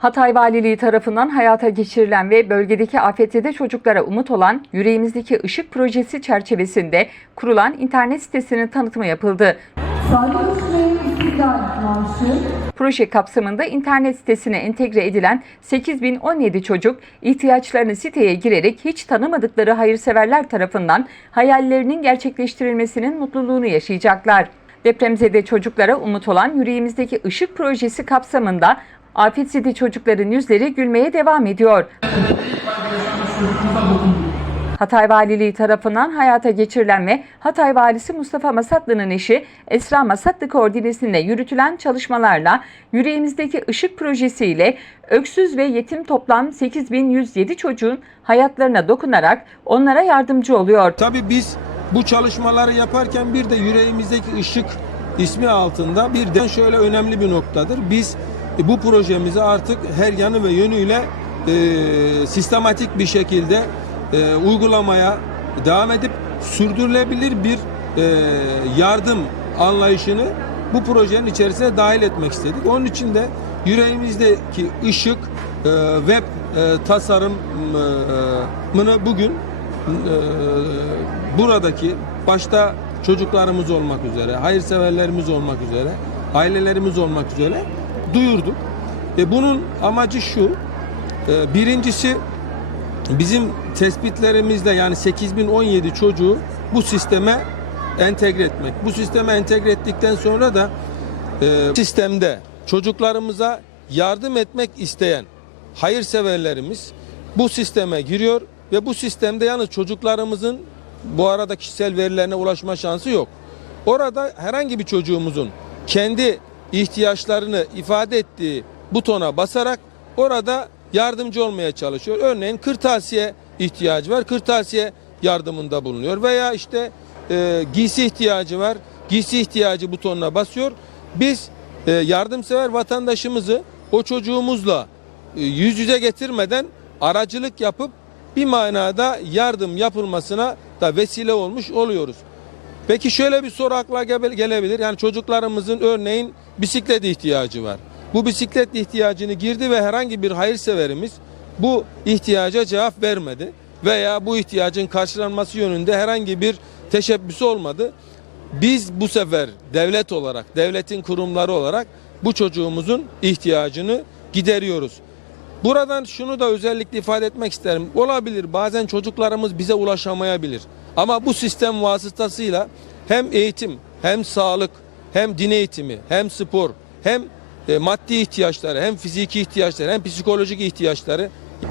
Hatay Valiliği tarafından hayata geçirilen ve bölgedeki afetzede çocuklara umut olan Yüreğimizdeki Işık projesi çerçevesinde kurulan internet sitesinin tanıtımı yapıldı. Proje kapsamında internet sitesine entegre edilen 8017 çocuk ihtiyaçlarını siteye girerek hiç tanımadıkları hayırseverler tarafından hayallerinin gerçekleştirilmesinin mutluluğunu yaşayacaklar. Depremzede çocuklara umut olan Yüreğimizdeki Işık projesi kapsamında afetzede çocukların yüzleri gülmeye devam ediyor. Hatay Valiliği tarafından hayata geçirilen ve Hatay Valisi Mustafa Masatlı'nın eşi Esra Masatlı koordinesinde yürütülen çalışmalarla Yüreğimizdeki Işık projesiyle öksüz ve yetim toplam 8107 çocuğun hayatlarına dokunarak onlara yardımcı oluyor. Tabii biz bu çalışmaları yaparken bir de yüreğimizdeki ışık ismi altında bir de şöyle önemli bir noktadır. Biz e, bu projemizi artık her yanı ve yönüyle e, sistematik bir şekilde e, uygulamaya devam edip sürdürülebilir bir e, yardım anlayışını bu projenin içerisine dahil etmek istedik. Onun için de yüreğimizdeki ışık e, web e, tasarımını bugün e, buradaki başta çocuklarımız olmak üzere, hayırseverlerimiz olmak üzere, ailelerimiz olmak üzere duyurduk. Ve bunun amacı şu, e, birincisi bizim tespitlerimizde yani 8017 çocuğu bu sisteme entegre etmek. Bu sisteme entegre ettikten sonra da e, sistemde çocuklarımıza yardım etmek isteyen hayırseverlerimiz bu sisteme giriyor ve bu sistemde yalnız çocuklarımızın bu arada kişisel verilerine ulaşma şansı yok. Orada herhangi bir çocuğumuzun kendi ihtiyaçlarını ifade ettiği butona basarak orada yardımcı olmaya çalışıyor. Örneğin kırtasiye ihtiyacı var. Kırtasiye yardımında bulunuyor veya işte e, giysi ihtiyacı var. Giysi ihtiyacı butonuna basıyor. Biz e, yardımsever vatandaşımızı o çocuğumuzla e, yüz yüze getirmeden aracılık yapıp bir manada yardım yapılmasına da vesile olmuş oluyoruz. Peki şöyle bir soru akla gelebilir. Yani çocuklarımızın örneğin bisiklet ihtiyacı var. Bu bisiklet ihtiyacını girdi ve herhangi bir hayırseverimiz bu ihtiyaca cevap vermedi veya bu ihtiyacın karşılanması yönünde herhangi bir teşebbüsü olmadı. Biz bu sefer devlet olarak, devletin kurumları olarak bu çocuğumuzun ihtiyacını gideriyoruz. Buradan şunu da özellikle ifade etmek isterim. Olabilir bazen çocuklarımız bize ulaşamayabilir. Ama bu sistem vasıtasıyla hem eğitim, hem sağlık, hem din eğitimi, hem spor, hem e, maddi ihtiyaçları, hem fiziki ihtiyaçları, hem psikolojik ihtiyaçları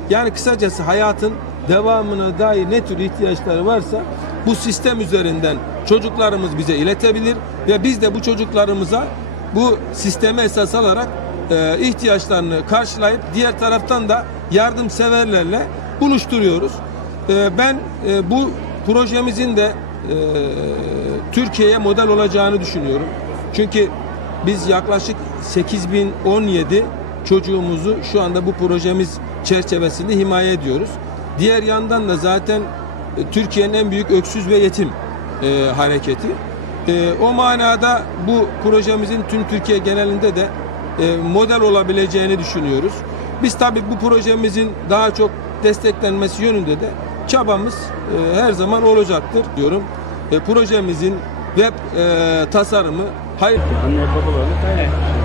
yani kısacası hayatın devamına dair ne tür ihtiyaçları varsa bu sistem üzerinden çocuklarımız bize iletebilir ve biz de bu çocuklarımıza bu sisteme esas alarak e, ihtiyaçlarını karşılayıp diğer taraftan da yardımseverlerle buluşturuyoruz. E, ben e, bu projemizin de e, Türkiye'ye model olacağını düşünüyorum. Çünkü biz yaklaşık 8017 çocuğumuzu şu anda bu projemiz çerçevesinde himaye ediyoruz. Diğer yandan da zaten e, Türkiye'nin en büyük öksüz ve yetim e, hareketi. E, o manada bu projemizin tüm Türkiye genelinde de e, model olabileceğini düşünüyoruz. Biz tabii bu projemizin daha çok desteklenmesi yönünde de çabamız e, her zaman olacaktır diyorum. E, projemizin web e, tasarımı hayır Anne babalarını.